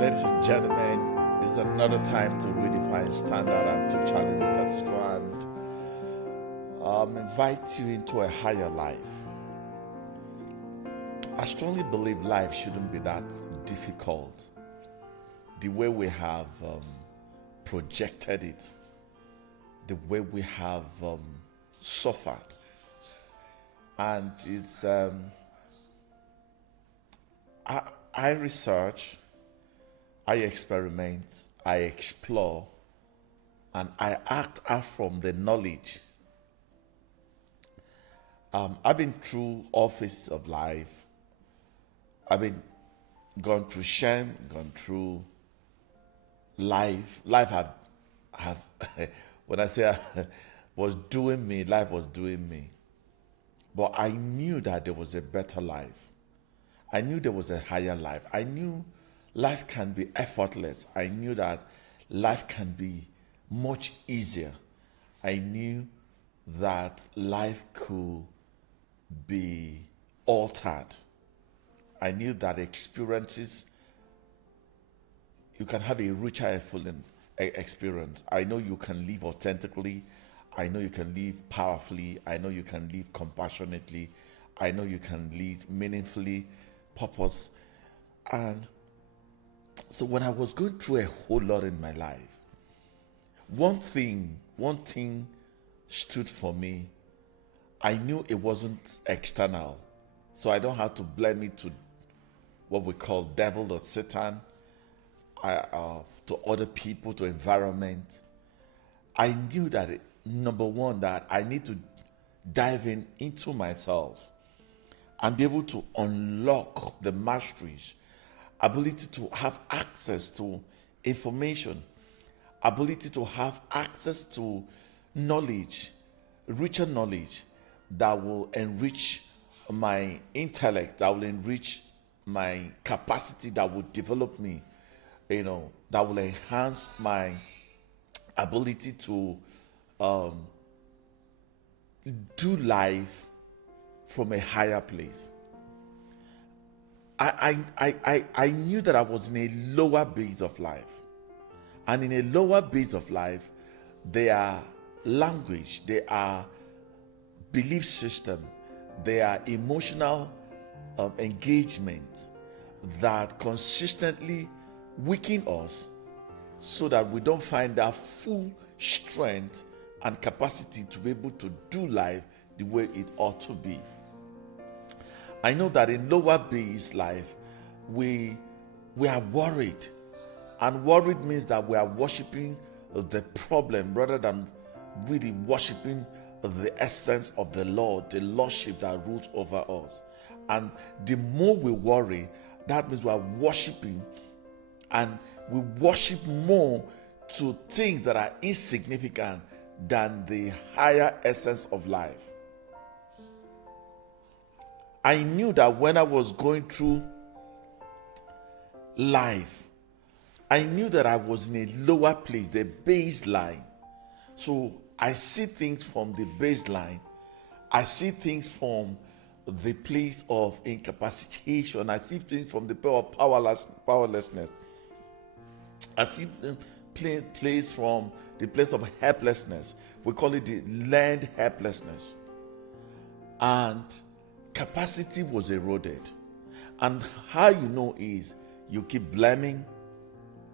Ladies and gentlemen, it's another time to redefine standard and to challenge status quo and invite you into a higher life. I strongly believe life shouldn't be that difficult. The way we have projected it, the way we have suffered, and it's I research, I experiment, I explore, and I act out from the knowledge. I've been through all phases of life. I've been gone through shame, gone through life. Life have when I say was doing me, life was doing me. But I knew that there was a better life. I knew there was a higher life. I knew life can be effortless. I knew that life can be much easier. I knew that life could be altered. I knew that experiences, you can have a richer and full experience. I know you can live authentically. I know you can live powerfully. I know you can live compassionately. I know you can live meaningfully, purpose. And so when I was going through a whole lot in my life, one thing stood for me. I knew it wasn't external. So I don't have to blame it to what we call devil or Satan, to other people, to environment. I knew that, number one, that I need to dive into myself and be able to unlock the masteries, ability to have access to information, ability to have access to knowledge, richer knowledge that will enrich my intellect, that will enrich my capacity, that will develop me, that will enhance my ability to do life from a higher place. I knew that I was in a lower base of life. And in a lower base of life, there are language, there are belief system, there are emotional engagement that consistently weaken us so that we don't find that full strength and capacity to be able to do life the way it ought to be. I know that in lower base life, we are worried. And worried means that we are worshiping the problem rather than really worshiping the essence of the Lord, the Lordship that rules over us. And the more we worry, that means we are worshiping, and we worship more to things that are insignificant than the higher essence of life. I knew that when I was going through life, I knew that I was in a lower place, the baseline. So I see things from the baseline. I see things from the place of incapacitation. I see things from the powerlessness. I see place from the place of helplessness. We call it the learned helplessness. And capacity was eroded. And how you know is you keep blaming,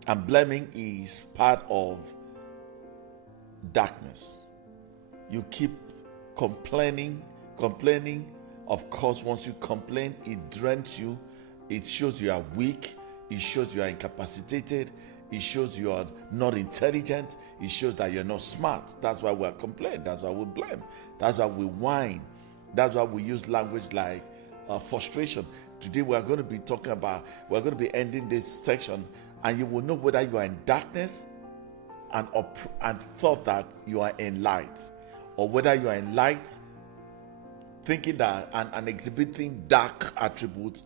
and blaming is part of darkness. You keep complaining. Of course, once you complain, it drains you. It shows you are weak. It shows you are incapacitated. It shows you are not intelligent. It shows that you're not smart. That's why we are complaining. That's why we blame. That's why we whine. That's why we use language like frustration. Today we're going to be ending this section, and you will know whether you are in darkness and thought that you are in light, or whether you are in light thinking that and exhibiting dark attributes.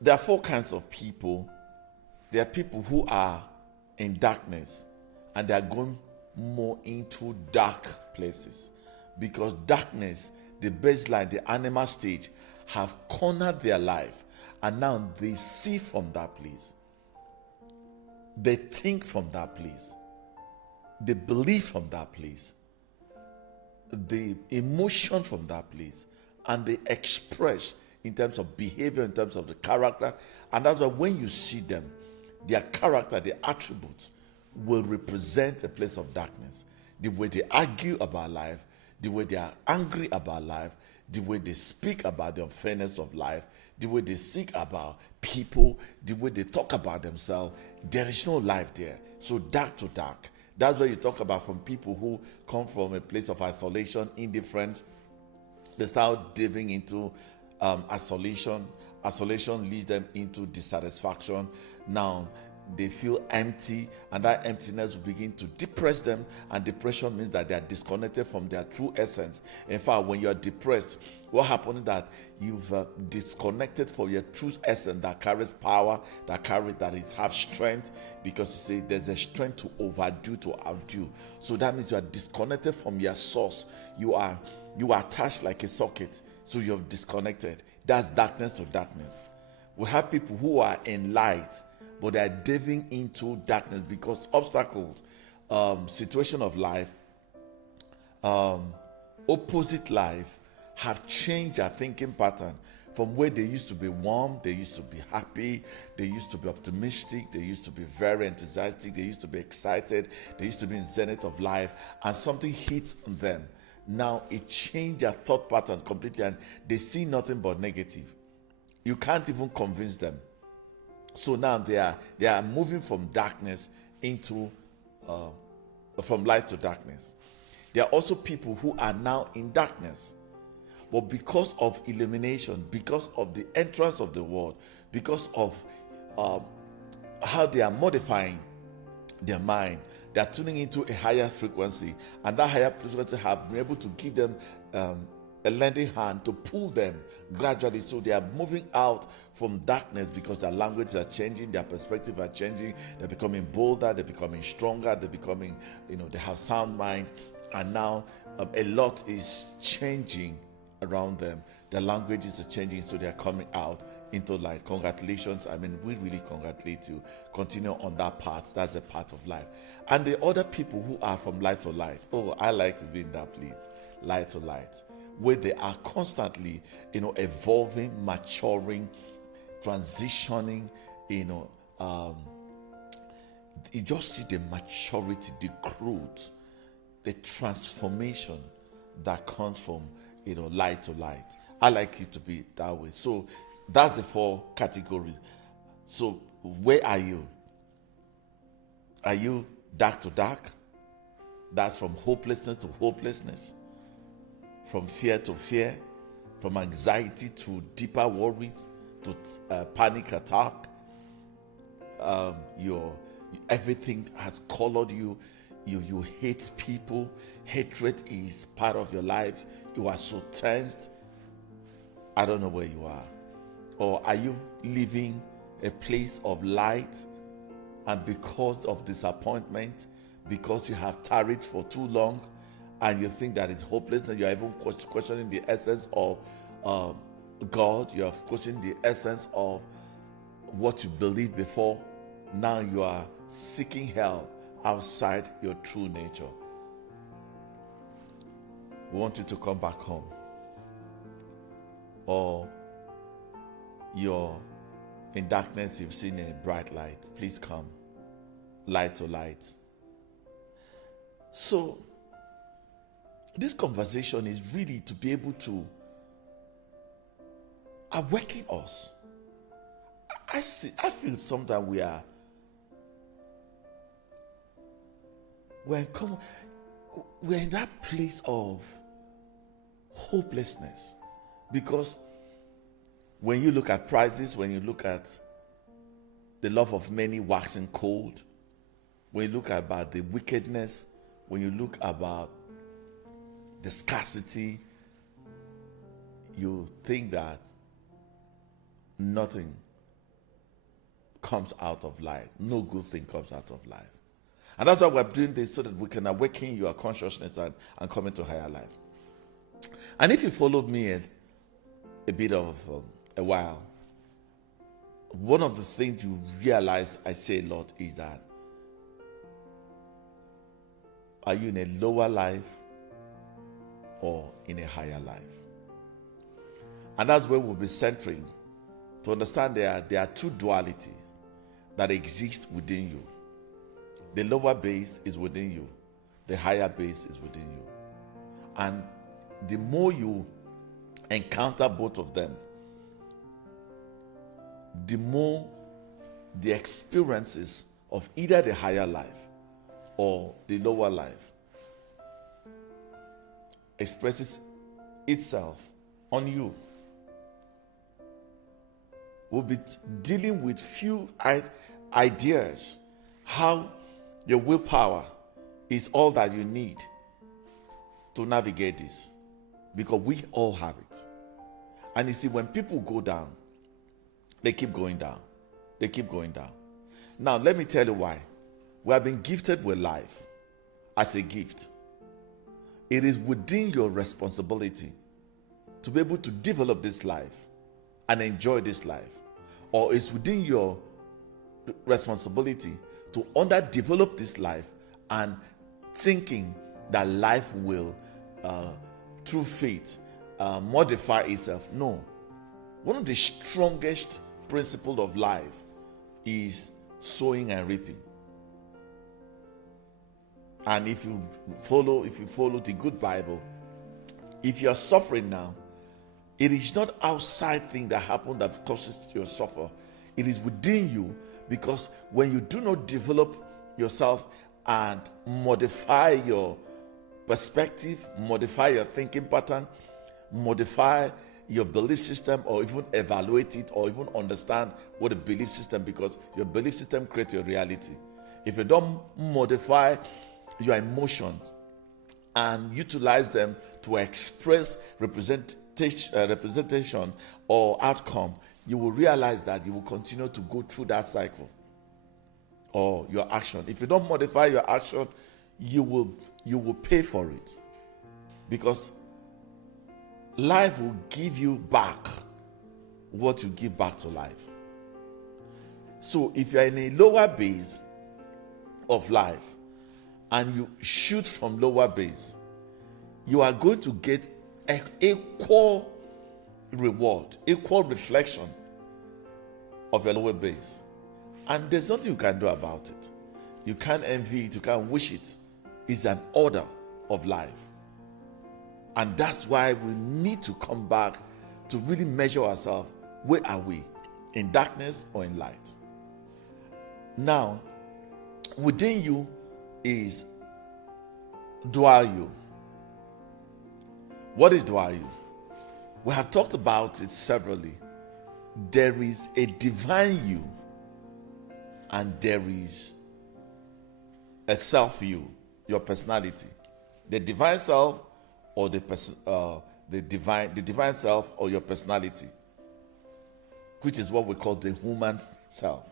There are four kinds of people. There are people who are in darkness and they are going more into dark places, because darkness, the baseline, the animal stage, have cornered their life, And now they see from that place. They think from that place. They believe from that place. The emotion from that place. And they express in terms of behavior, in terms of the character. And that's why when you see them, their character, their attributes will represent a place of darkness. The way they argue about life, the way they are angry about life, the way they speak about the unfairness of life, the way they speak about people, the way they talk about themselves, there is no life there. So dark to dark. That's what you talk about from people who come from a place of isolation, indifference. They start diving into isolation. Isolation leads them into dissatisfaction. Now they feel empty, and that emptiness will begin to depress them, and depression means that they are disconnected from their true essence. In fact, when you are depressed, what happens is that you've disconnected from your true essence that carries power, that it has strength, because you see there's a strength to overdo, to outdo. So that means you are disconnected from your source. You are attached like a socket, so you're disconnected. That's darkness to darkness. We have people who are in light, but they are diving into darkness because obstacles, situation of life, opposite life have changed their thinking pattern from where they used to be warm, they used to be happy, they used to be optimistic, they used to be very enthusiastic, they used to be excited, they used to be in zenith of life, and something hit them. Now it changed their thought patterns completely, and they see nothing but negative. You can't even convince them. So now they are moving from darkness into from light to darkness. There are also people who are now in darkness, but because of illumination, because of the entrance of the word, because of how they are modifying their mind, they are tuning into a higher frequency, and that higher frequency have been able to give them a lending hand to pull them gradually. So they are moving out from darkness because their languages are changing, their perspective are changing, they're becoming bolder, they're becoming stronger, they're becoming, they have sound mind, and now a lot is changing around them. Their languages are changing, so they're coming out into light. Congratulations. We really congratulate you. Continue on that path. That's a part of life. And the other people who are from light to light, I like to be in that place, light to light, where they are constantly, evolving, maturing, transitioning, you just see the maturity, the growth, the transformation that comes from, light to light. I like it to be that way. So that's the 4 categories. So where are you? Are you dark to dark? That's from hopelessness to hopelessness, from fear to fear, from anxiety to deeper worries, to panic attack. Everything has colored you. You hate people. Hatred is part of your life. You are so tensed. I don't know where you are. Or are you living a place of light, and because of disappointment, because you have tarried for too long, and you think that it's hopeless, and you're even questioning the essence of God, you have questioned the essence of what you believed before. Now you are seeking help outside your true nature. We want you to come back home. Or you're in darkness, you've seen a bright light. Please come. Light to light. So this conversation is really to be able to awaken us. I feel sometimes we're in that place of hopelessness, because when you look at prices, when you look at the love of many waxing cold, when you look about the wickedness, when you look about the scarcity, you think that nothing comes out of life. No good thing comes out of life. And that's why we're doing this, so that we can awaken your consciousness and come into higher life. And if you followed me a bit of a while, one of the things you realize, I say a lot, is that are you in a lower life or in a higher life? And that's where we'll be centering to understand there are two dualities that exist within you. The lower base is within you, the higher base is within you. And the more you encounter both of them, the more the experiences of either the higher life or the lower life expresses itself on you. We'll be dealing with few ideas how your willpower is all that you need to navigate this, because we all have it. And you see, when people go down, they keep going down. They keep going down. Now, let me tell you why. We have been gifted with life as a gift. It is within your responsibility to be able to develop this life and enjoy this life. Or it's within your responsibility to underdevelop this life and thinking that life will, through faith, modify itself. No. One of the strongest principles of life is sowing and reaping. And if you follow the good Bible, if you are suffering now, it is not outside thing that happened that causes you to suffer. It is within you, because when you do not develop yourself and modify your perspective, modify your thinking pattern, modify your belief system, or even evaluate it, or even understand what a belief system, because your belief system creates your reality. If you don't modify your emotions and utilize them to express representation or outcome, you will realize that you will continue to go through that cycle or your action. If you don't modify your action, you will pay for it, because life will give you back what you give back to life. So if you're in a lower base of life and you shoot from lower base, you are going to get equal reward, equal reflection of your lower base. And there's nothing you can do about it. You can't envy it, you can't wish it. It's an order of life. And that's why we need to come back to really measure ourselves. Where are we? In darkness or in light? Now, within you is dual you. What is dual you? We have talked about it severally. There is a divine you and there is a self you, your personality. The divine self or the divine self or your personality, which is what we call the human self.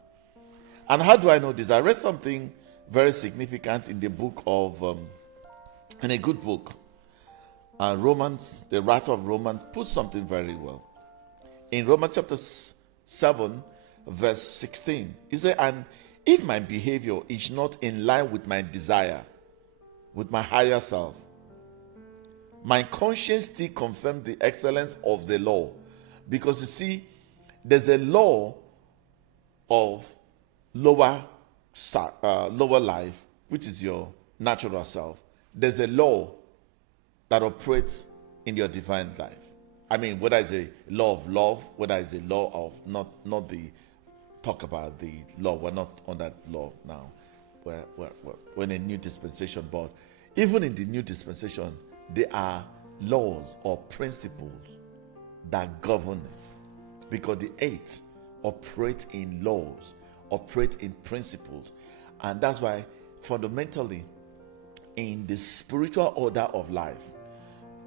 And how do I know this? I read something very significant in the book of, in a good book, Romans. The writer of Romans puts something very well. In Romans chapter 7, verse 16, he said, "And if my behavior is not in line with my desire, with my higher self, my conscience still confirms the excellence of the law." Because you see, there's a law of lower life, which is your natural self. There's a law that operates in your divine life. I mean, whether it's a law of love, whether it's a law of not the talk about the law. We're not on that law now. We're in a new dispensation, but even in the new dispensation, there are laws or principles that govern it, because the eight operate in laws, operate in principles. And that's why fundamentally in the spiritual order of life,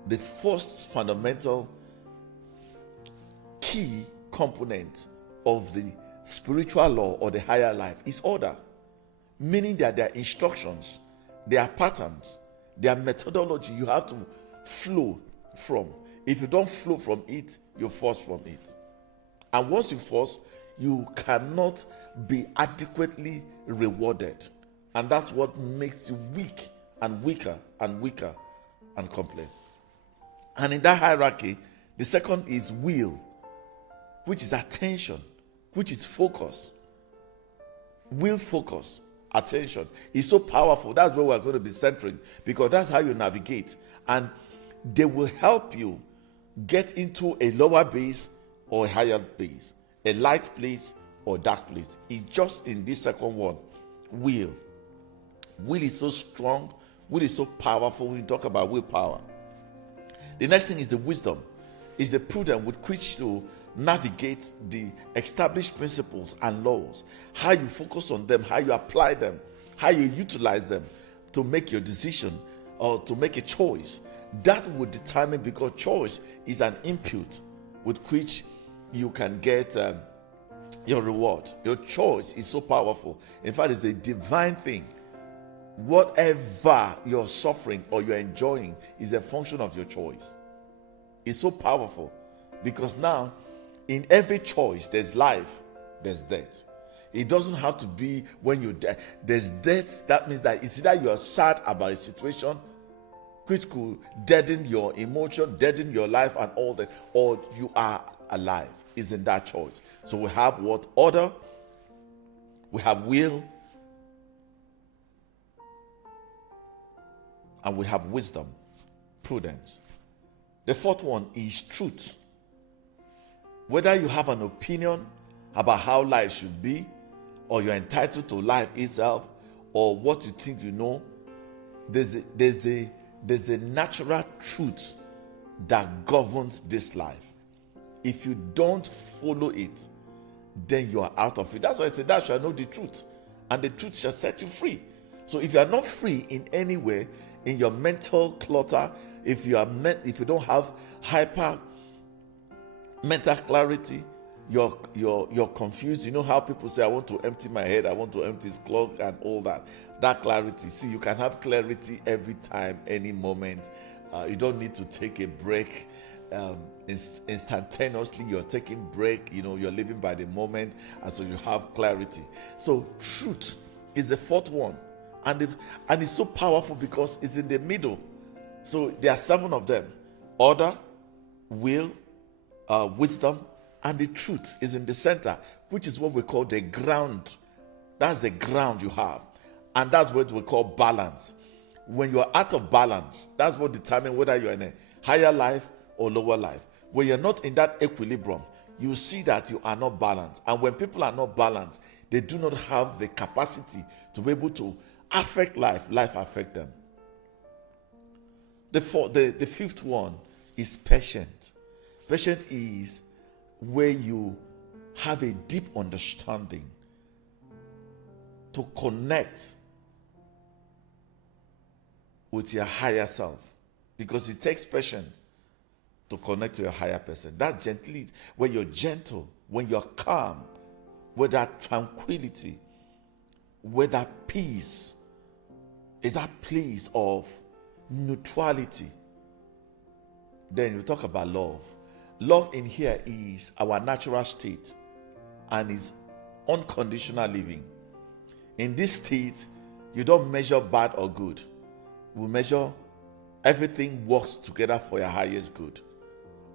the first fundamental key component of the spiritual law or the higher life is order, meaning that there are instructions, there are patterns, there are methodology you have to flow from. If you don't flow from it, you force from it. And once you force, you cannot be adequately rewarded. And that's what makes you weak and weaker and weaker and complain. And in that hierarchy, the second is will, which is attention, which is focus. Will, focus, attention is so powerful. That's where we're going to be centering, because that's how you navigate. And they will help you get into a lower base or a higher base, a light place or dark place. It's just in this second one, will. Will is so strong. Will is so powerful. When we talk about willpower. The next thing is the wisdom. Is the prudence with which to navigate the established principles and laws. How you focus on them, how you apply them, how you utilize them to make your decision or to make a choice. That will determine, because choice is an input with which you can get your reward. Your choice is so powerful. In fact, it's a divine thing. Whatever you're suffering or you're enjoying is a function of your choice. It's so powerful, because now in every choice there's life, there's death. It doesn't have to be when you die. There's death. That means that it's either you are sad about a situation which could deaden your emotion, deaden your life and all that, or you are alive. Is in that choice. So we have what? Order, we have will, and we have wisdom, prudence. The fourth one is truth. Whether you have an opinion about how life should be, or you're entitled to life itself, or what you think you know, there's a natural truth that governs this life. If you don't follow it, then you are out of it. That's why I said, "Thou shalt know the truth, and the truth shall set you free." So if you are not free in any way, in your mental clutter, if you don't have hyper mental clarity, you're confused. You know how people say, "I want to empty my head, I want to empty his clock," and all that. That clarity. See, you can have clarity every time, any moment. You don't need to take a break. Instantaneously, you're taking break. You're living by the moment, and so you have clarity. So truth is the fourth one, and it's so powerful because it's in the middle. So there are 7 of them: order, will, wisdom, and the truth is in the center, which is what we call the ground. That's the ground you have, and that's what we call balance. When you're out of balance, that's what determines whether you're in a higher life or lower life. When you're not in that equilibrium, you see that you are not balanced. And when people are not balanced, they do not have the capacity to be able to affect life. Life affect them. The fifth one is patient. Patient is where you have a deep understanding to connect with your higher self, because it takes patience to connect to your higher person. That gently, when you're gentle, when you're calm, with that tranquility, with that peace, is that place of neutrality. Then you talk about love. Love in here is our natural state and is unconditional living. In this state, you don't measure bad or good. We measure everything works together for your highest good.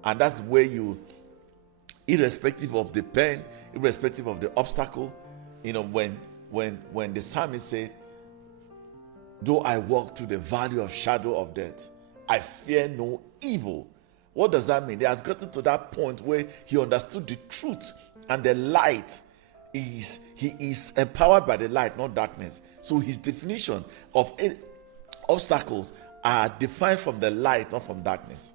And that's where you, irrespective of the pain, irrespective of the obstacle, when the psalmist said, "Though I walk through the valley of shadow of death, I fear no evil." What does that mean? He has gotten to that point where he understood the truth, and the light he is empowered by the light, not darkness. So his definition of obstacles are defined from the light, not from darkness.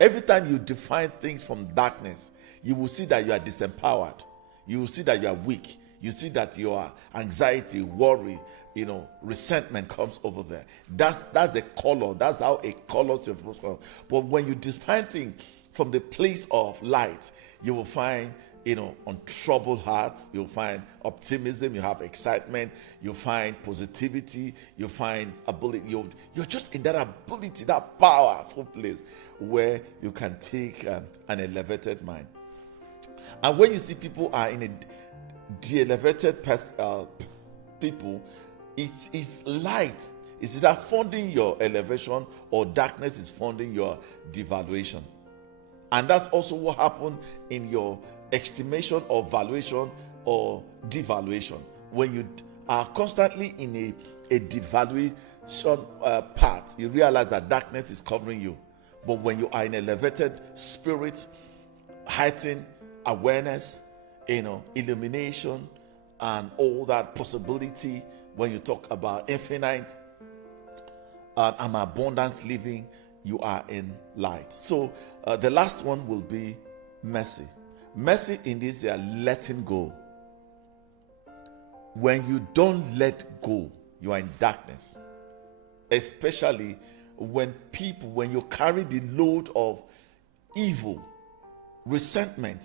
Every time you define things from darkness, you will see that you are disempowered. You will see that you are weak. You see that your anxiety, worry, resentment comes over there. That's the color. That's how it colors your focus. But when you define things from the place of light, you will find, untroubled hearts. You'll find optimism. You have excitement. You find positivity. You find ability. You're just in that ability, that powerful place where you can take an elevated mind. And when you see people are in a de-elevated people, it is light. It's either funding your elevation or darkness is funding your devaluation. And that's also what happened in your estimation or valuation or devaluation. When you are constantly in a devaluation path, you realize that darkness is covering you. But when you are in elevated spirit, heightened awareness, illumination, and all that possibility, when you talk about infinite and abundance living, you are in light. So the last one will be mercy. Mercy in this, they are letting go. When you don't let go, you are in darkness. Especially when you carry the load of evil, resentment.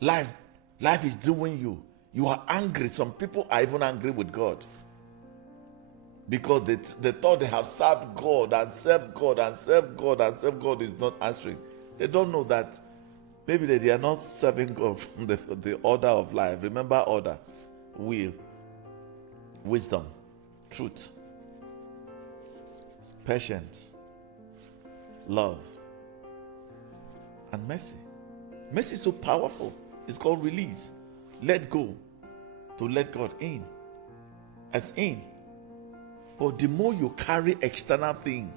Life is doing you. You are angry. Some people are even angry with God because they thought they have served God and served God and served God and served God is not answering. They don't know that maybe they are not serving God from the order of life. Remember order, will, wisdom, truth, patience, love, and mercy. Mercy is so powerful. It's called release. Let go to let God in. As in. But the more you carry external thing,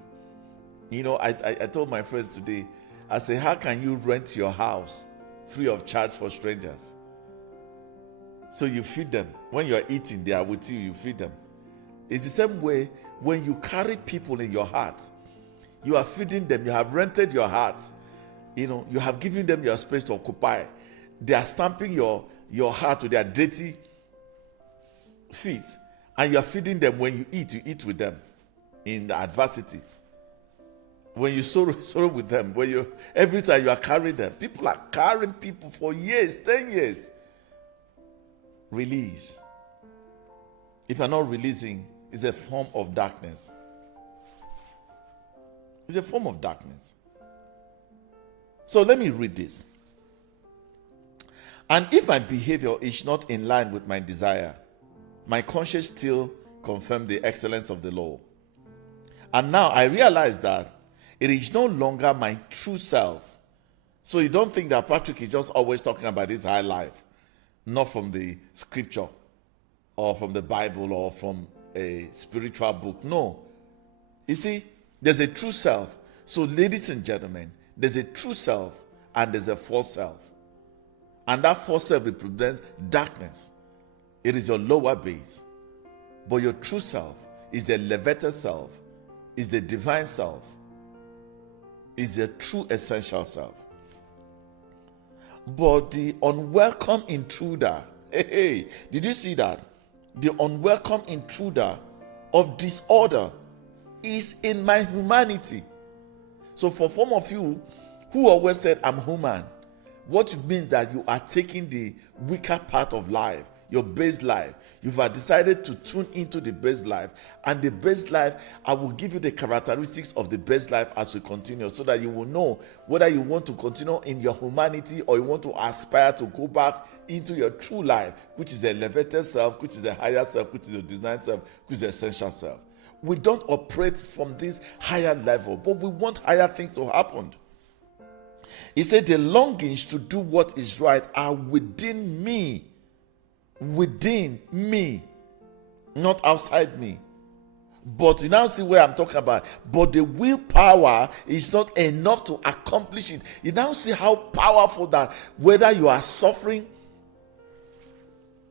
I told my friends today, I say, how can you rent your house free of charge for strangers? So you feed them. When you are eating, they are with you, you feed them. It's the same way when you carry people in your heart, you are feeding them, you have rented your heart. You have given them your space to occupy. They are stamping your heart with their dirty feet. And you are feeding them. When you eat with them in the adversity. When you sorrow with them. Every time you are carrying them. People are carrying people for years, 10 years. Release. If you're not releasing, it's a form of darkness. It's a form of darkness. So let me read this. And if my behavior is not in line with my desire, my conscience still confirms the excellence of the law. And now I realize that it is no longer my true self. So you don't think that Patrick is just always talking about his high life, not from the scripture or from the Bible or from a spiritual book. No. You see, there's a true self. So ladies and gentlemen, there's a true self and there's a false self. And that false self represents darkness. It is your lower base. But your true self is the elevated self, is the divine self, is the true essential self. But the unwelcome intruder, did you see that? The unwelcome intruder of disorder is in my humanity. So for some of you who always said, I'm human, what it means that you are taking the weaker part of life, your base life. You've decided to tune into the base life. And the base life, I will give you the characteristics of the base life as we continue, so that you will know whether you want to continue in your humanity or you want to aspire to go back into your true life, which is the elevated self, which is the higher self, which is the designed self, which is the essential self. We don't operate from this higher level, but we want higher things to happen. He said the longings to do what is right are within me, not outside me. But you now see where I'm talking about. But the willpower is not enough to accomplish it. You now see how powerful that, whether you are suffering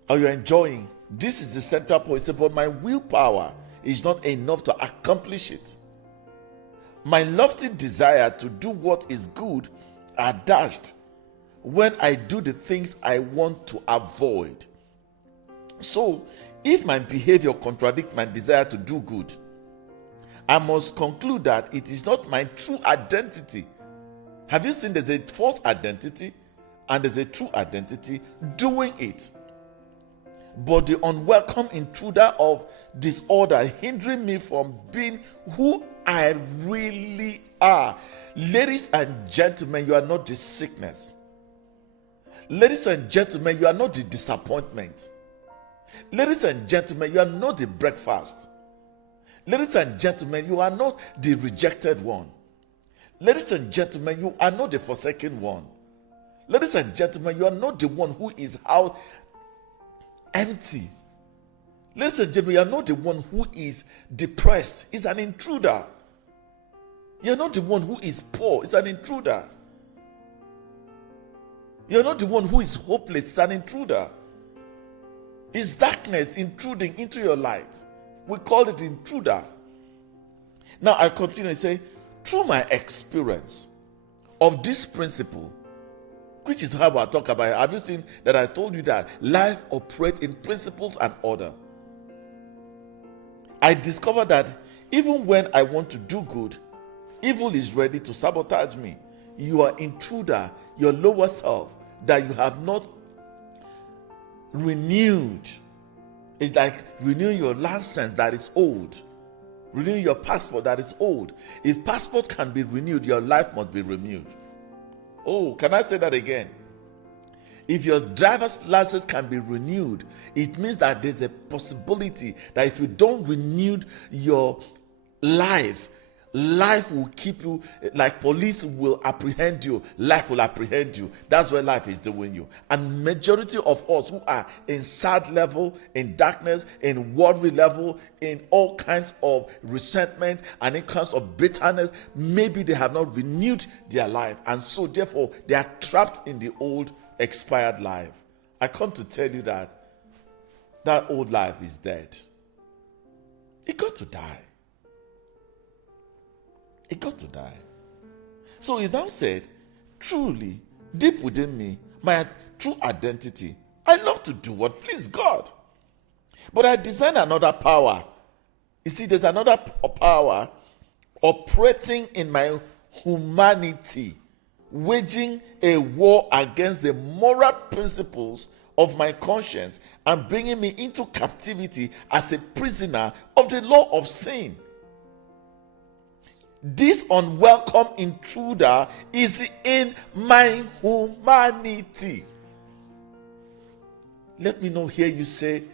or you're enjoying, this is the central point. It's about my willpower is not enough to accomplish it. My lofty desire to do what is good are dashed when I do the things I want to avoid. So, if my behavior contradicts my desire to do good, I must conclude that it is not my true identity. Have you seen there's a false identity and there's a true identity doing it? But the unwelcome intruder of disorder hindering me from being who I really are. Ladies and gentlemen, you are not the sickness. Ladies and gentlemen, you are not the disappointment. Ladies and gentlemen, you are not the breakfast. Ladies and gentlemen, you are not the rejected one. Ladies and gentlemen, you are not the forsaken one. Ladies and gentlemen, you are not the one who is out empty. Ladies and gentlemen, you are not the one who is depressed. It's an intruder. You are not the one who is poor. It's an intruder. You are not the one who is hopeless. It's an intruder. It's darkness intruding into your light. We call it intruder. Now I continue to say, through my experience of this principle, which is how I talk about it. Have you seen that I told you that life operates in principles and order? I discovered that even when I want to do good, evil is ready to sabotage me. You are intruder, your lower self, that you have not renewed. It's like renewing your license that is old. Renewing your passport that is old. If passport can be renewed, your life must be renewed. Oh, can I say that again? If your driver's license can be renewed, it means that there's a possibility that if you don't renew your life, life will keep you, like police will apprehend you, life will apprehend you. That's what life is doing you. And majority of us who are in sad level, in darkness, in worry level, in all kinds of resentment and in kinds of bitterness, maybe they have not renewed their life, and so therefore they are trapped in the old expired life. I come to tell you that that old life is dead. It got to die. It got to die. So he now said, truly, deep within me, my true identity, I love to do what please God. But I design another power. You see, there's another power operating in my humanity, waging a war against the moral principles of my conscience and bringing me into captivity as a prisoner of the law of sin. This unwelcome intruder is in my humanity. Let me not hear you say,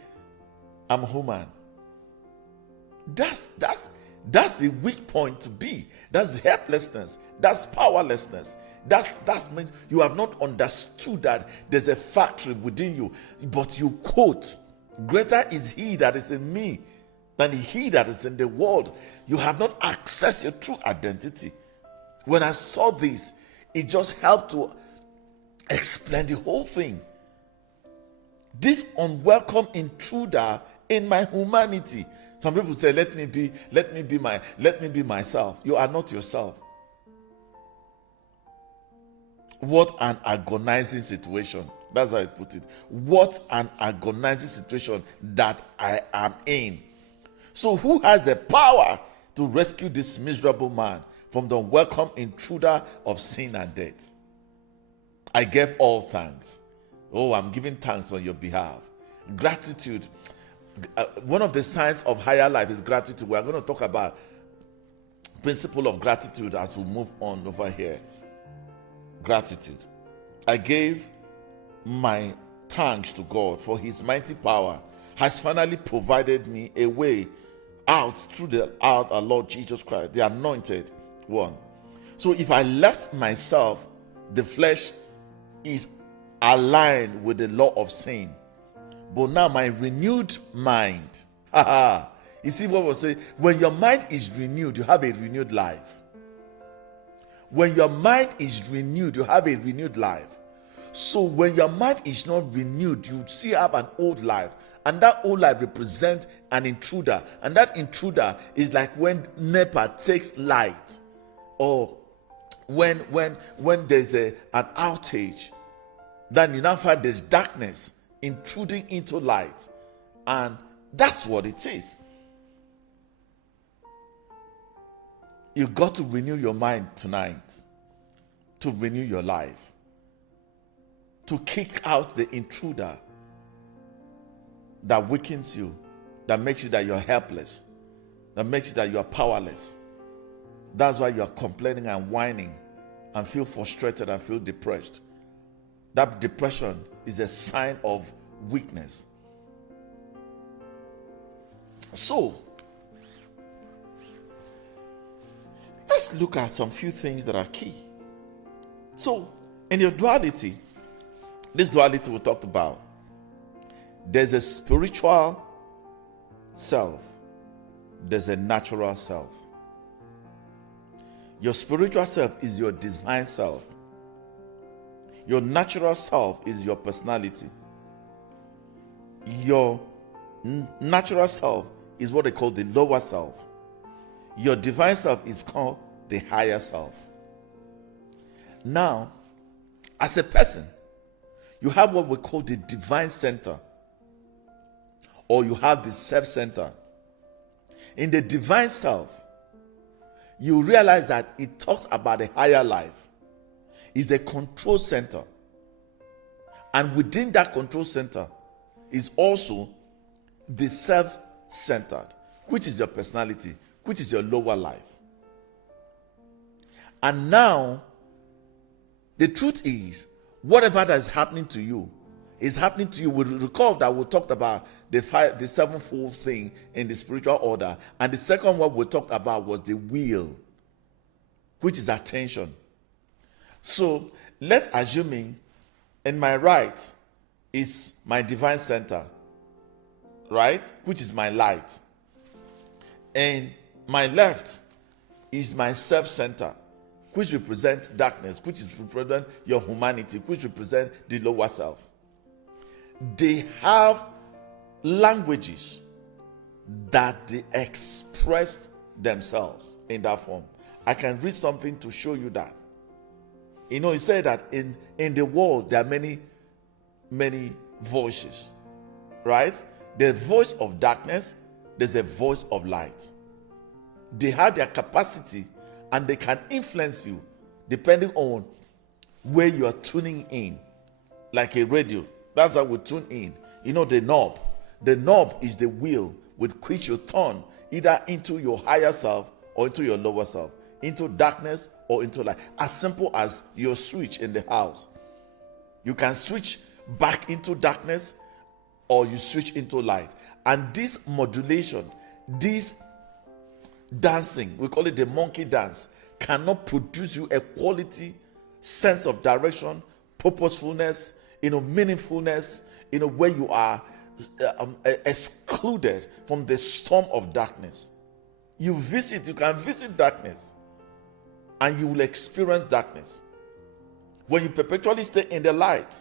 I'm human. That's the weak point to be. That's helplessness. That's powerlessness. That means you have not understood that there's a factory within you, but you quote, greater is he that is in me than he that is in the world. You have not accessed your true identity. When I saw this, it just helped to explain the whole thing. This unwelcome intruder in my humanity. Some people say, let me be myself. You are not yourself. What an agonizing situation. That's how I put it. What an agonizing situation that I am in. So who has the power to rescue this miserable man from the unwelcome intruder of sin and death? I gave all thanks. Oh, I'm giving thanks on your behalf. Gratitude. One of the signs of higher life is gratitude. We're going to talk about principle of gratitude as we move on over here. Gratitude. I gave my thanks to God for his mighty power has finally provided me a way out through our Lord Jesus Christ, the anointed one. So if I left myself, the flesh is aligned with the law of sin. But now my renewed mind, you see what we're saying? When your mind is renewed, you have a renewed life. When your mind is renewed, you have a renewed life. So when your mind is not renewed, you still have an old life. And that old life represents an intruder. And that intruder is like when NEPA takes light, or when there's an outage, then you now find there's darkness intruding into light. And that's what it is. You got to renew your mind tonight, to renew your life, to kick out the intruder that weakens you, that makes you that you're helpless, that makes you that you're powerless. That's why you are complaining and whining and feel frustrated and feel depressed. That depression is a sign of weakness. So, let's look at some few things that are key. So, in your duality, this duality we talked about, there's a spiritual self, there's a natural self. Your spiritual self is your divine self. Your natural self is your personality. Your natural self is what they call the lower self. Your divine self is called the higher self. Now, as a person, you have what we call the divine center, or you have the self-center. In the divine self, you realize that it talks about a higher life. It's a control center. And within that control center is also the self-centered, which is your personality, which is your lower life. And now, the truth is, whatever that is happening to you is happening to you. We recall that we talked about the sevenfold thing in the spiritual order, and the second one we talked about was the will, which is attention. So let's assuming in my right is my divine center, right, which is my light, and my left is my self-center, which represent darkness, which represent your humanity, which represent the lower self. They have languages that they express themselves in that form. I can read something to show you that. You know, he said that in the world there are many voices, right? There's a voice of darkness, there's a voice of light. They have their capacity and they can influence you depending on where you are tuning in. Like a radio, that's how we tune in. You know, the knob is the wheel with which you turn either into your higher self or into your lower self, into darkness or into light. As simple as your switch in the house. You can switch back into darkness or you switch into light. And this modulation, this dancing, we call it the monkey dance, cannot produce you a quality sense of direction, purposefulness, meaningfulness, where you are excluded from the storm of darkness. You can visit darkness and you will experience darkness. When you perpetually stay in the light,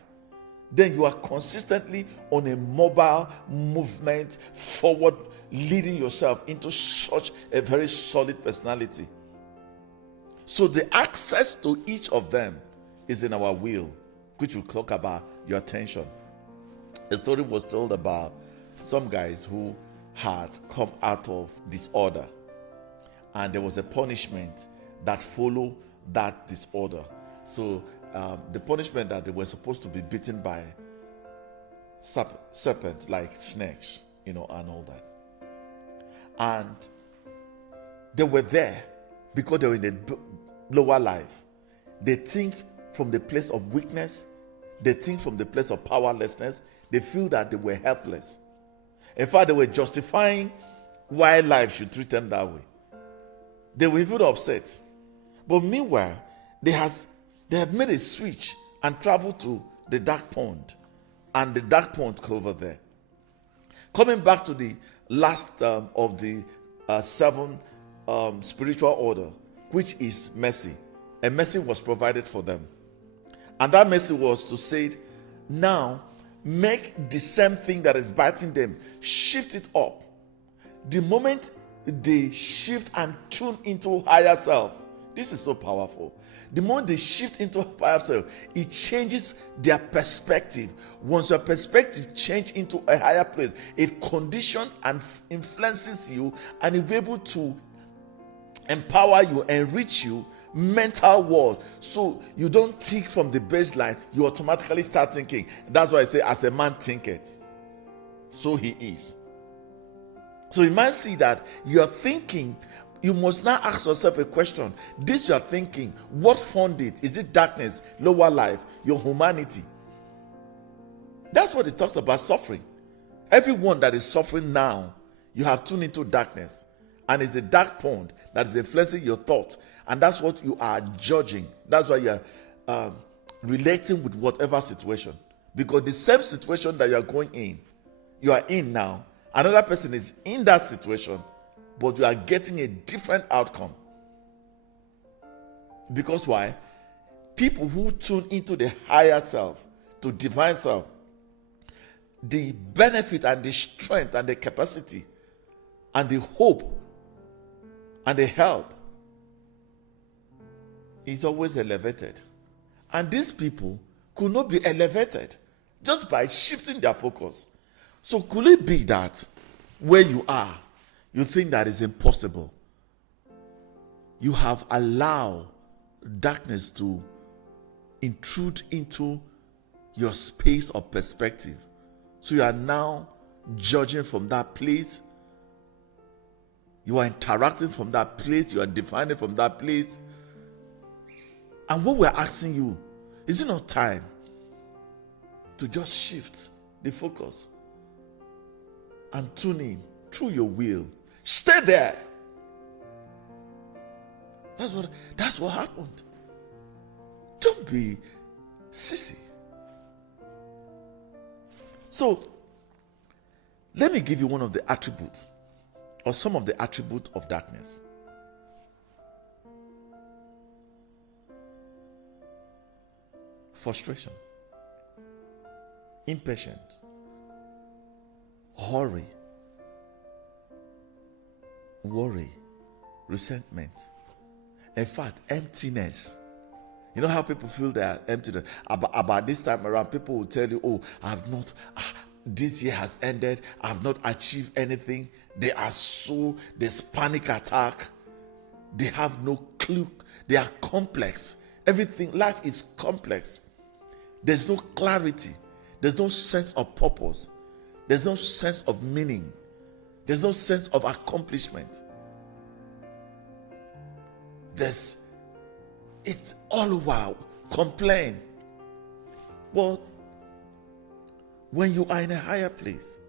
then you are consistently on a mobile movement forward, leading yourself into such a very solid personality. So the access to each of them is in our will, which will talk about your attention. A story was told about some guys who had come out of disorder, and there was a punishment that followed that disorder. So the punishment that they were supposed to be beaten by serpents like snakes, and all that. And they were there because they were in the lower life. They think from the place of weakness. They think from the place of powerlessness. They feel that they were helpless. In fact, they were justifying why life should treat them that way. They were even upset. But meanwhile, they had made a switch and traveled to the dark pond. And the dark pond over there. Coming back to the last of the seven spiritual order, which is mercy. A mercy was provided for them. And that mercy was to say, now make the same thing that is biting them, shift it up. The moment they shift and tune into higher self, this is so powerful. The moment they shift into higher self, it changes their perspective. Once your perspective changes into a higher place, it conditions and influences you, and it will be able to empower you, enrich you, mental world. So you don't think from the baseline, you automatically start thinking. That's why I say, as a man thinketh, so he is. So you might see that you are thinking you must now ask yourself a question. This you are thinking, what formed it? Is it darkness, lower life, your humanity? That's what it talks about, suffering. Everyone that is suffering now, you have tuned into darkness. And it's a dark pond that is influencing your thoughts. And that's what you are judging. That's why you are relating with whatever situation. Because the same situation that you are in now, another person is in that situation, but you are getting a different outcome. Because why? People who tune into the higher self, to divine self, the benefit and the strength and the capacity and the hope and the help is always elevated. And these people could not be elevated just by shifting their focus. So could it be that where you are, you think that is impossible? You have allowed darkness to intrude into your space of perspective. So you are now judging from that place. You are interacting from that place. You are defining from that place. And what we're asking you, is it not time to just shift the focus and tune in through your will? Stay there. That's what happened. Don't be sissy. So, let me give you one of the attributes, or some of the attributes of darkness. Frustration, impatient, hurry, worry, resentment. In fact, emptiness. You know how people feel they are empty? About this time around, people will tell you, oh, this year has ended. I've not achieved anything. There's panic attack. They have no clue. They are complex. Everything, life is complex. There's no clarity. There's no sense of purpose. There's no sense of meaning. There's no sense of accomplishment. It's all over complain. But when you are in a higher place,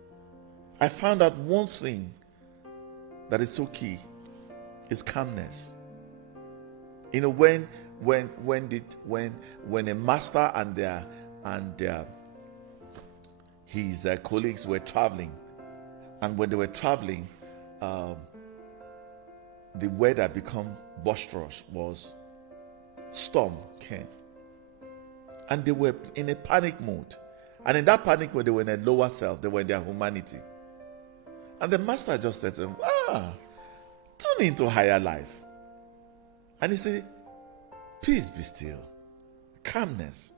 I found out one thing that is so key is calmness. You know, when a master and his colleagues were traveling, and when they were traveling, the weather become boisterous, was storm came, and they were in a panic mode. And in that panic mode, they were in a lower self, they were in their humanity. And the master just said to them, tune into higher life. And he said, peace be still, calmness.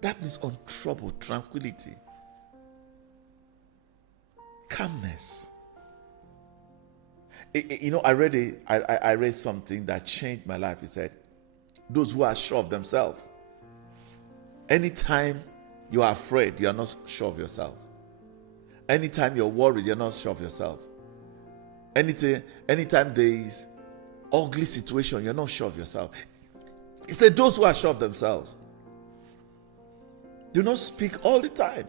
That means untroubled, tranquility, calmness. You know, I read something that changed my life. He said, those who are sure of themselves, anytime you are afraid, you are not sure of yourself. Anytime you're worried, you're not sure of yourself. Anytime there is ugly situation, you're not sure of yourself. He said, those who are sure of themselves do not speak all the time.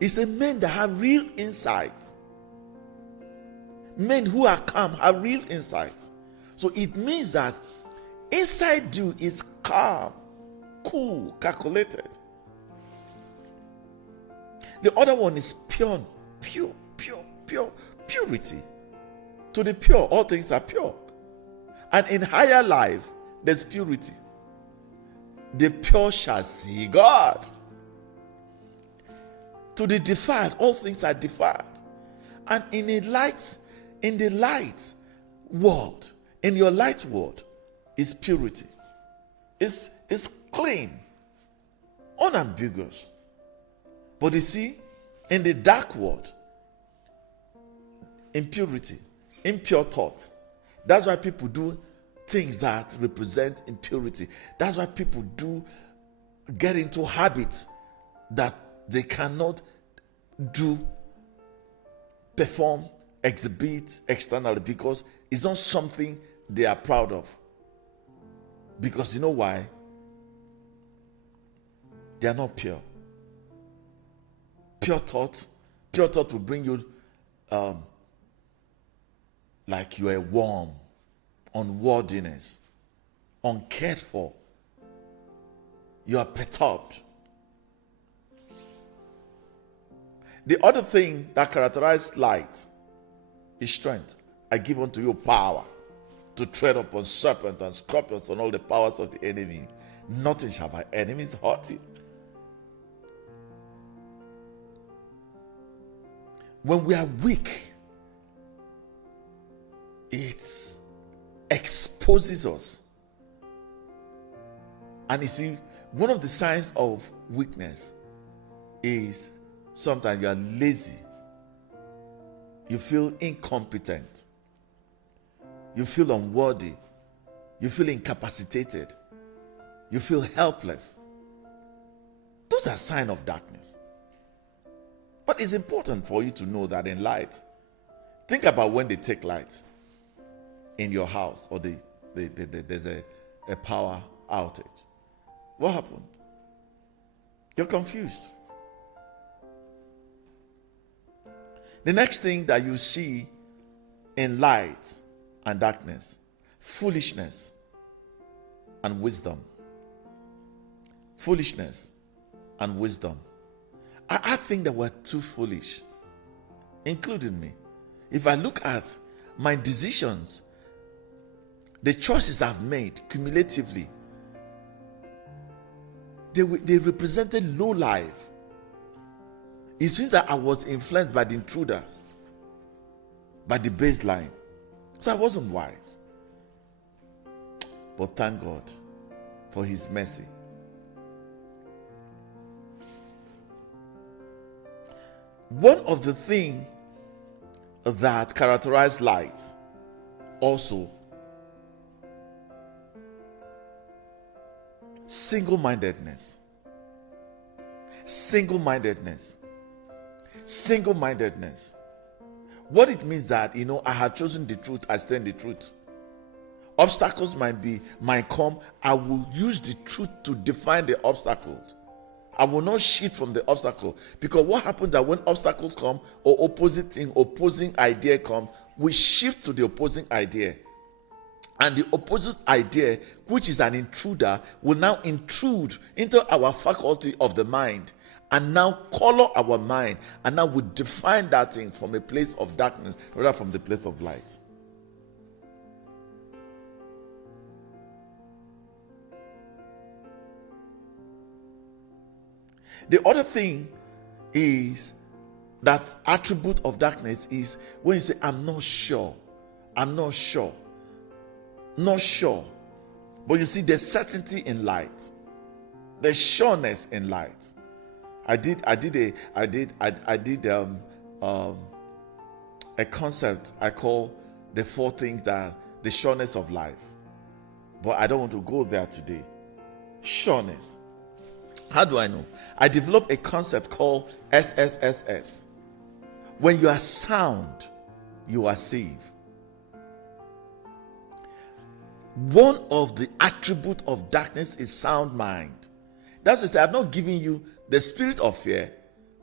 He said, men that have real insight, men who are calm have real insight. So it means that inside you is calm, cool, calculated. The other one is purity. To the pure, all things are pure. And in higher life, there's purity. The pure shall see God. To the defiled, all things are defiled. And in the light world, in your light world, is purity. It's clean, unambiguous. But you see, in the dark world, impurity, impure thought. That's why people do things that represent impurity. That's why people get into habits that they cannot perform exhibit externally because it's not something they are proud of. Because you know why? They are not pure. Pure thought will bring you like you are warm, unworthiness, uncared for. You are perturbed. The other thing that characterizes light is strength. I give unto you power to tread upon serpents and scorpions and all the powers of the enemy. Nothing shall by enemies hurt you. When we are weak, it exposes us. And you see, one of the signs of weakness is sometimes you are lazy. You feel incompetent. You feel unworthy. You feel incapacitated. You feel helpless. Those are signs of darkness. But it's important for you to know that in light, think about when they take light in your house or there's a power outage. What happened? You're confused. The next thing that you see in light and darkness, foolishness and wisdom. Foolishness and wisdom. I think that we're too foolish, including me. If I look at my decisions, the choices I've made cumulatively, they represented low life. It seems that I was influenced by the intruder, by the baseline. So I wasn't wise. But thank God for his mercy. One of the things that characterize light also, single-mindedness. Single-mindedness. Single-mindedness. What it means that, I have chosen the truth, I stand the truth. Obstacles might come, I will use the truth to define the obstacles. I will not shift from the obstacle. Because what happens that when obstacles come or opposing idea come, we shift to the opposing idea. And the opposite idea, which is an intruder, will now intrude into our faculty of the mind and now color our mind. And now we define that thing from a place of darkness rather from the place of light. The other thing is that attribute of darkness is when you say, I'm not sure. Not sure. But you see, there's certainty in light. There's sureness in light. I did a concept I call the 4 things that the sureness of life. But I don't want to go there today. Sureness. How do I know? I developed a concept called SSSS. When you are sound, you are safe. One of the attributes of darkness is sound mind. That's to say, I've not given you the spirit of fear,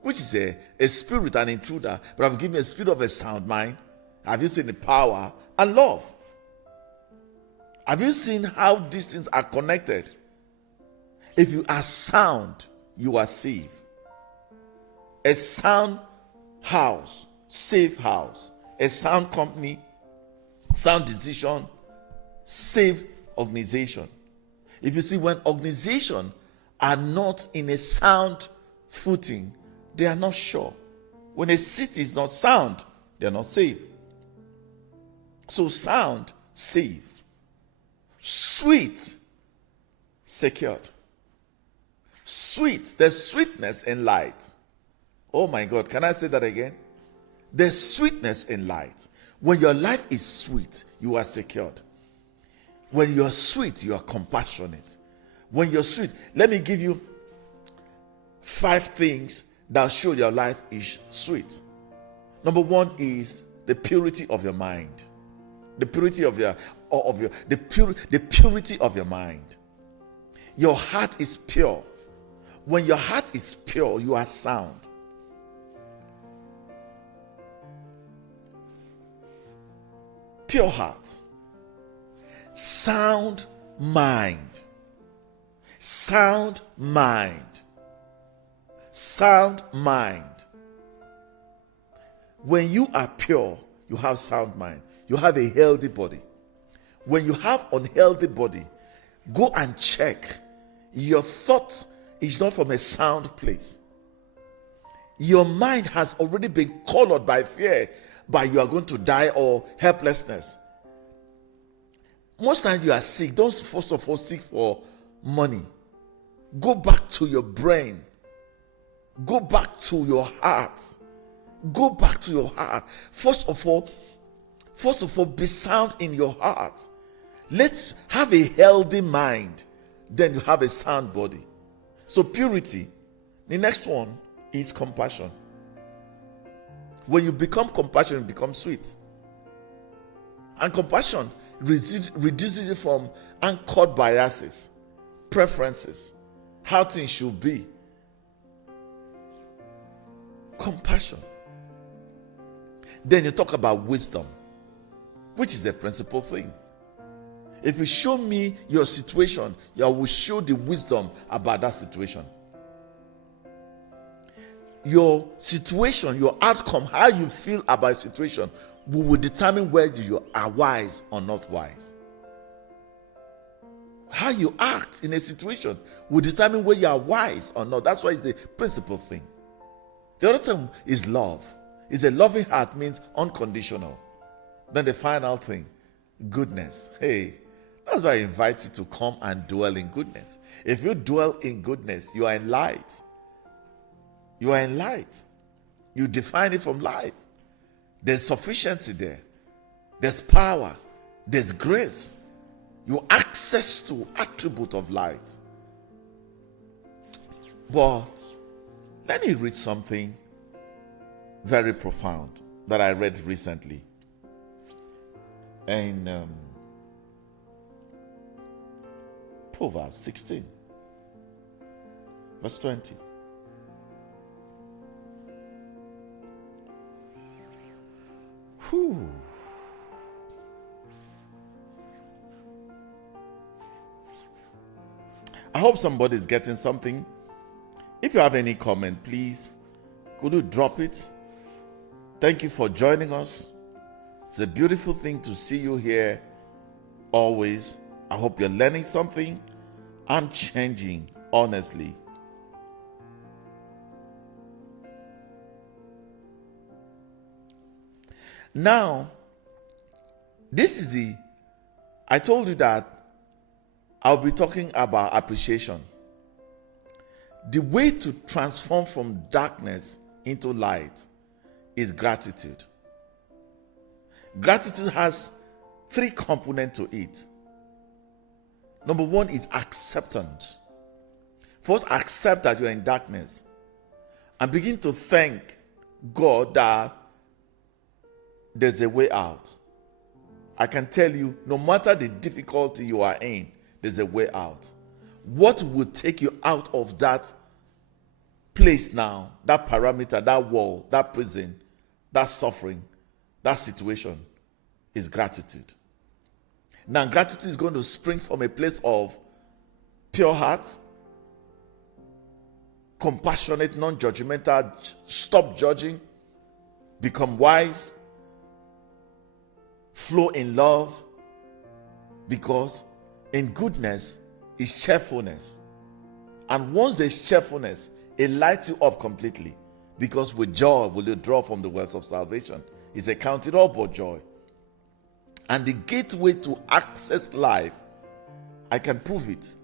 which is a spirit, an intruder, but I've given you a spirit of a sound mind. Have you seen the power and love? Have you seen how these things are connected? If you are sound, you are safe. A sound house, safe house. A sound company, sound decision, safe organization. If you see, when organizations are not in a sound footing, they are not sure. When a city is not sound, they are not safe. So sound, safe. Sweet, secured. Sweet, there's sweetness in light. Oh my God, can I say that again? There's sweetness in light. When your life is sweet, you are secured. When you are sweet, you are compassionate. When you're sweet, let me give you 5 things that show your life is sweet. Number 1 is the purity of your mind. The purity of the purity of your mind. Your heart is pure. When your heart is pure, you are sound. Pure heart. Sound mind. Sound mind. Sound mind. When you are pure, you have sound mind. You have a healthy body. When you have unhealthy body, go and check. Your thought is not from a sound place. Your mind has already been colored by fear, by you are going to die or helplessness. Most times you are sick, don't first of all seek for money. Go back to your brain. Go back to your heart. Go back to your heart. First of all, be sound in your heart. Let's have a healthy mind. Then you have a sound body. So purity. The next one is compassion. When you become compassionate, you become sweet. And compassion reduces you from anchored biases, preferences, how things should be. Compassion. Then you talk about wisdom, which is the principal thing. If you show me your situation, I will show the wisdom about that situation. Your situation, your outcome, how you feel about a situation will determine whether you are wise or not wise. How you act in a situation will determine whether you are wise or not. That's why it's the principal thing. The other thing is love. It's a loving heart, means unconditional. Then the final thing, goodness. Hey, that's why I invite you to come and dwell in goodness. If you dwell in goodness, you are in light. You are in light. You define it from light. There's sufficiency there. There's power. There's grace. You access to attribute of light. But let me read something very profound that I read recently. In Proverbs 16, verse 20. Whew. I hope somebody is getting something. If you have any comment, please, could you drop it? Thank you for joining us. It's a beautiful thing to see you here always. I hope you're learning something. I'm changing, honestly. Now, I told you that I'll be talking about appreciation. The way to transform from darkness into light is gratitude. Gratitude has 3 components to it. Number 1 is acceptance. First, accept that you're in darkness and begin to thank God that there's a way out. I can tell you, no matter the difficulty you are in, there's a way out. What will take you out of that place now, that parameter, that wall, that prison, that suffering, that situation, is gratitude. Now, gratitude is going to spring from a place of pure heart, compassionate, non-judgmental, stop judging, become wise, flow in love, because in goodness is cheerfulness. And once there's cheerfulness, it lights you up completely, because with joy will you draw from the wells of salvation. It's a counted all but joy. And the gateway to access life, I can prove it.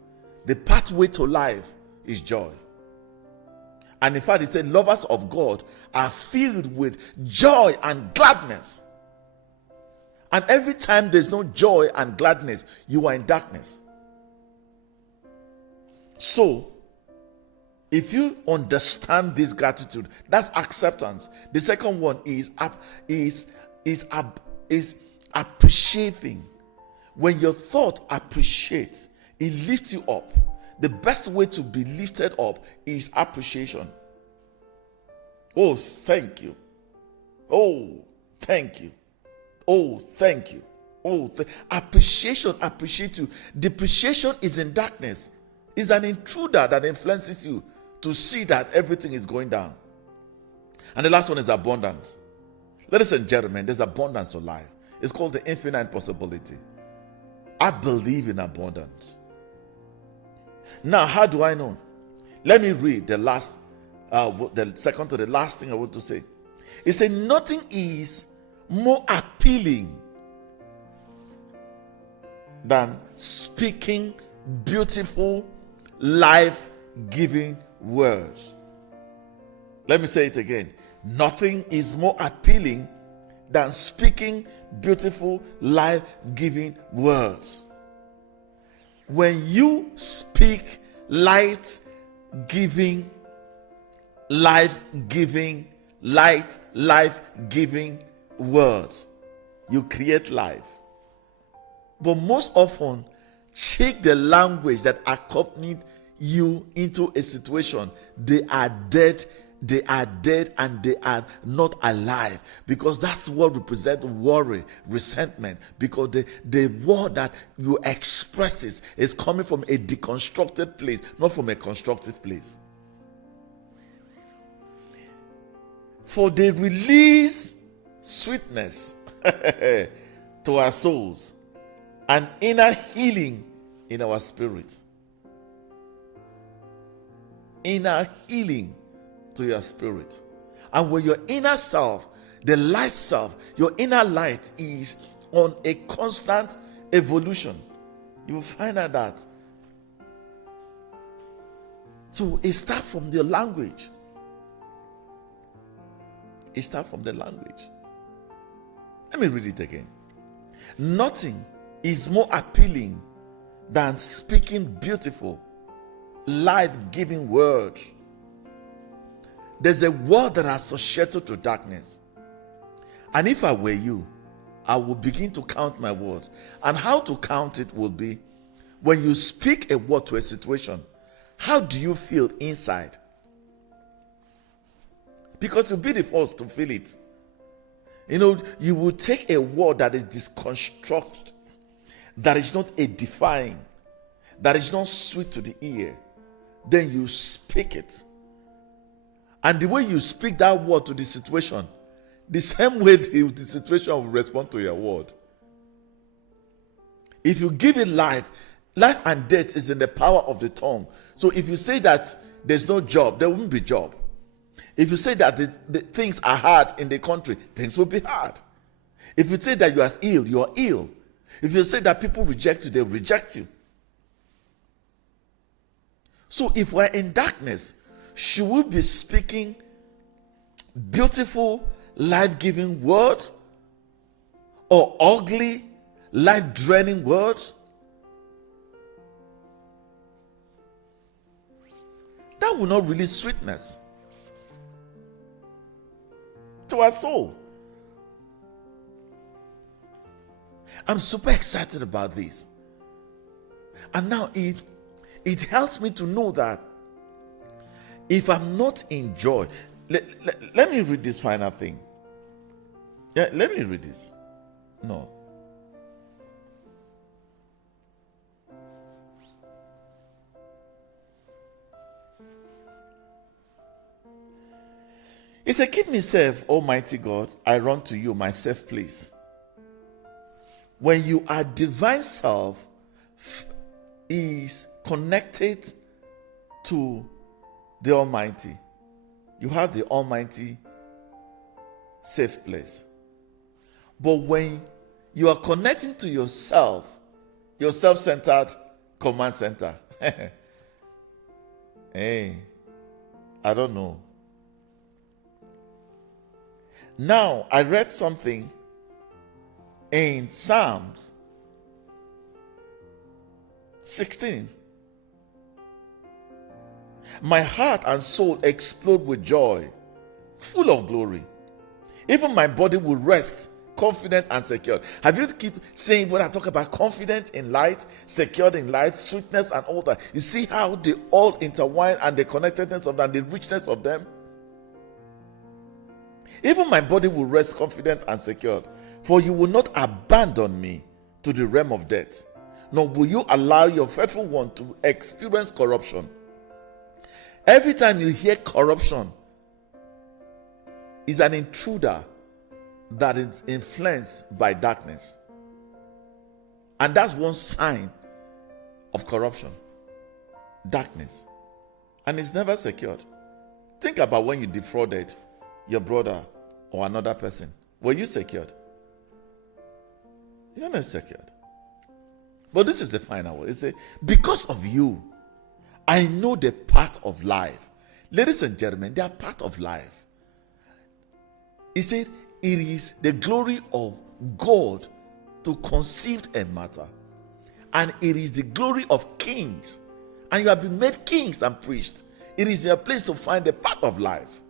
The pathway to life is joy. And in fact, it said lovers of God are filled with joy and gladness. And every time there's no joy and gladness, you are in darkness. So, if you understand this gratitude, that's acceptance. The second one is is appreciating. When your thought appreciates, it lifts you up. The best way to be lifted up is appreciation. Oh, thank you. Oh, thank you. Oh, thank you. Oh, appreciation, appreciate you. Depreciation is in darkness. It's an intruder that influences you to see that everything is going down. And the last one is abundance. Ladies and gentlemen, there's abundance of life. It's called the infinite possibility. I believe in abundance. Now, how do I know? Let me read the second to the last thing I want to say. It says, nothing is more appealing than speaking beautiful, life-giving words. Let me say it again. Nothing is more appealing than speaking beautiful, life-giving words. When you speak life-giving words, you create life. But most often, check the language that accompanied you into a situation. They are dead, and they are not alive, because that's what represents worry, resentment, because the word that you express is coming from a deconstructed place, not from a constructive place. For they release sweetness to our souls and inner healing in our spirit. Inner healing to your spirit. And when your inner self, the light self, your inner light is on a constant evolution, you will find out that. So it starts from the language. It starts from the language. Let me read it again. Nothing is more appealing than speaking beautiful, life-giving words. There's a word that is associated to darkness. And if I were you, I would begin to count my words. And how to count it will be, when you speak a word to a situation, how do you feel inside? Because you'll be the first to feel it. You will take a word that is disconstructed, that is not edifying, that is not sweet to the ear. Then you speak it. And the way you speak that word to the situation, the same way the situation will respond to your word. If you give it life and death is in the power of the tongue. So if you say that there's no job, there won't be job. If you say that the things are hard in the country, things will be hard. If you say that you are ill, you are ill. If you say that people reject you, they reject you. So if we're in darkness, should we be speaking beautiful, life-giving words, or ugly, life-draining words? That will not release sweetness to our soul. I'm super excited about this. And now it helps me to know that if I'm not in joy, let me read this final thing. Yeah, let me read this. No. He said, keep me safe, Almighty God. I run to you, my safe place. When you are divine self is connected to the Almighty, you have the Almighty safe place. But when you are connecting to yourself, your self-centered command center, hey, I don't know. Now, I read something in Psalms 16. My heart and soul explode with joy, full of glory. Even my body will rest confident and secured. Have you keep saying when I talk about confident in light, secured in light, sweetness and all that? You see how they all intertwine and the connectedness of them, and the richness of them? Even my body will rest confident and secured, for you will not abandon me to the realm of death, nor will you allow your faithful one to experience corruption. Every time you hear corruption, is an intruder that is influenced by darkness. And that's one sign of corruption. Darkness. And it's never secured. Think about when you defrauded your brother or another person. Were you secured? You're not secured. But this is the final word. It says, because of you, I know the path of life. Ladies and gentlemen, they are part of life. He said, it is the glory of God to conceive a matter. And it is the glory of kings. And you have been made kings and priests. It is your place to find the path of life.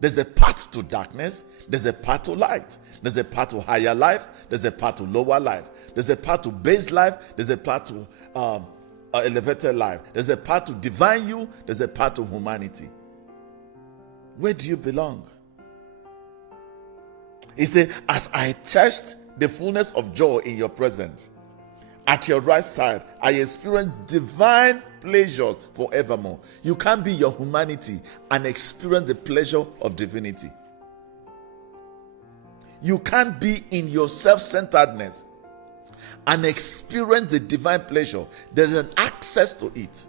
There's a path to darkness. There's a path to light. There's a path to higher life. There's a path to lower life. There's a path to base life. There's a path to elevated life. There's a path to divine you. There's a path to humanity. Where do you belong? He said, as I test the fullness of joy in your presence, at your right side, I experience divine pleasure forevermore. You can't be your humanity and experience the pleasure of divinity. You can't be in your self-centeredness and experience the divine pleasure. There is an access to it.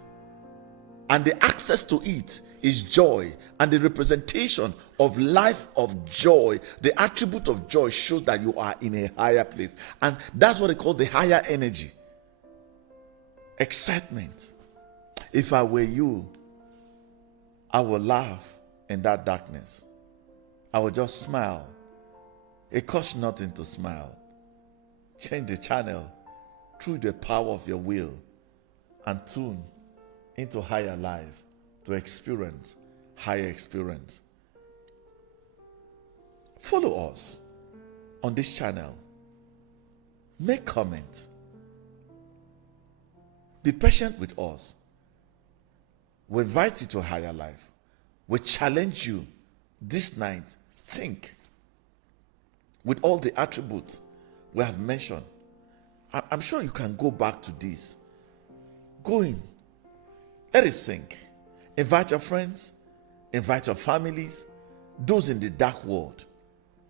And the access to it is joy, and the representation of life of joy, the attribute of joy, shows that you are in a higher place. And that's what they call the higher energy. Excitement. If I were you, I would laugh in that darkness. I would just smile. It costs nothing to smile. Change the channel through the power of your will and tune into higher life to experience higher experience. Follow us on this channel. Make comments. Be patient with us. We invite you to higher life. We challenge you this night. Think with all the attributes we have mentioned. I'm sure you can go back to this. Go in. Let it sink. Invite your friends. Invite your families. Those in the dark world.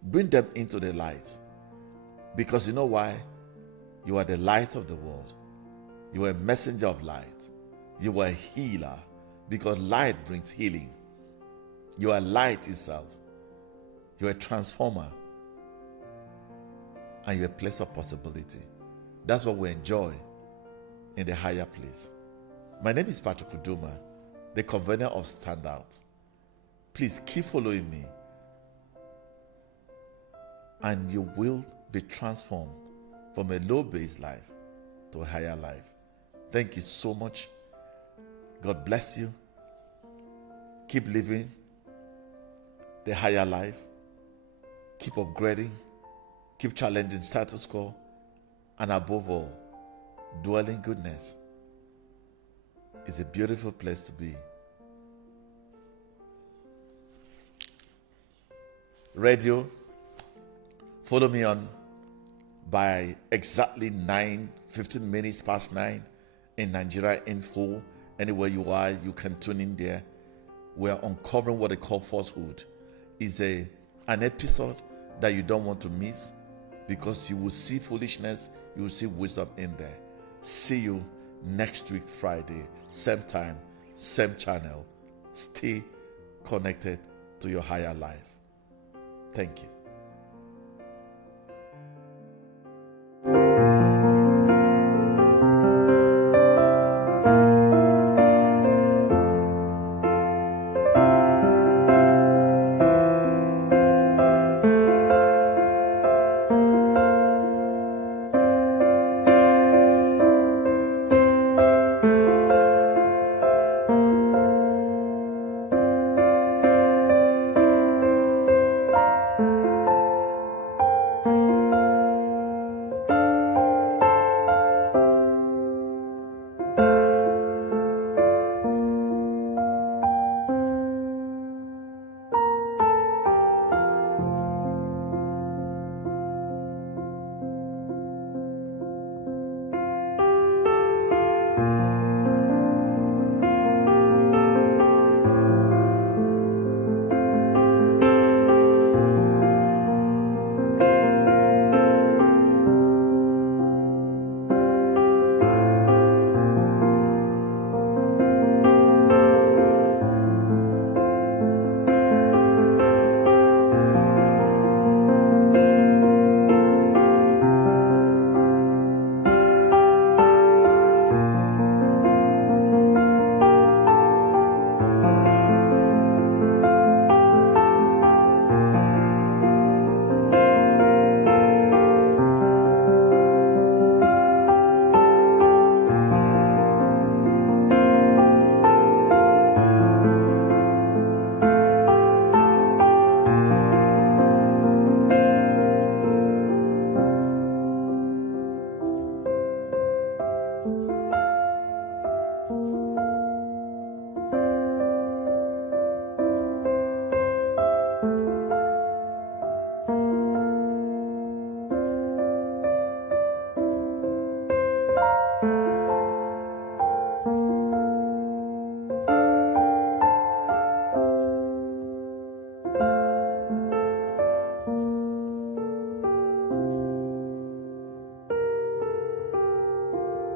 Bring them into the light. Because you know why? You are the light of the world. You are a messenger of light. You are a healer. Because light brings healing. You are light itself. You are a transformer. And you're a place of possibility. That's what we enjoy in the higher place. My name is Patrick Uduma, the convener of Standout. Please keep following me, and you will be transformed from a low-based life to a higher life. Thank you so much. God bless you. Keep living the higher life. Keep upgrading. Keep challenging status quo. And above all, dwell in goodness. It's a beautiful place to be. Radio, follow me on by exactly 15 minutes past 9 in Nigeria Info. Anywhere you are, you can tune in there. We're uncovering what they call falsehood. It's an episode that you don't want to miss, because you will see foolishness, you will see wisdom in there. See you next week, Friday, same time, same channel. Stay connected to your higher life. Thank you.